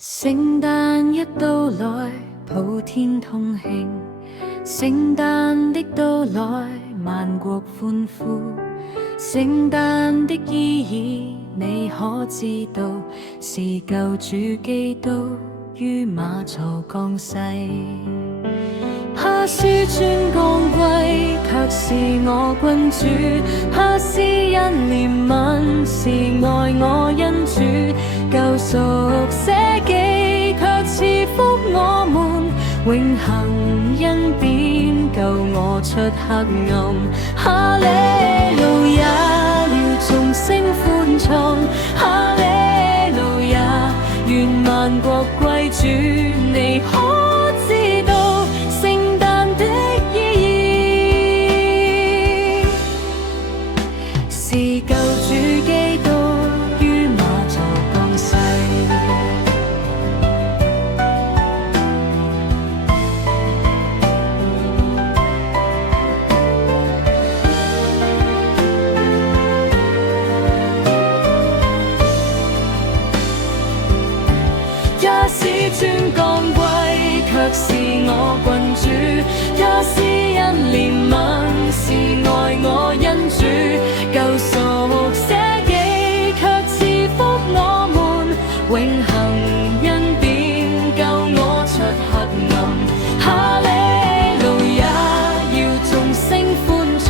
聖誕一到來，普天同慶。聖誕的到來，萬國歡呼。聖誕的意義，你可知道？是救主基督於馬槽降世。他紆尊降貴，卻是我君主。他施恩憐憫，是愛我恩主。救贖捨己，卻賜福我們。永恆恩典，救我出黑暗。哈利路亞，要眾聲歡唱。哈利路亞，願萬國歸主。你可知道聖誕的意義？是救主基督於馬槽降世。也是尊降貴，卻是我君主；也是恩憐憫，是愛我恩主。救贖捨己，卻賜福我們。永恆恩典，救我出黑暗。哈利路亞，要眾聲歡唱。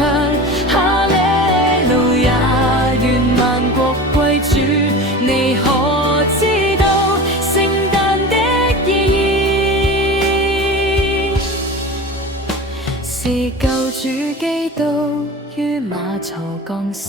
哈利路亞，願萬國歸主。你可知道聖誕的意義？是救主基督於馬槽降世。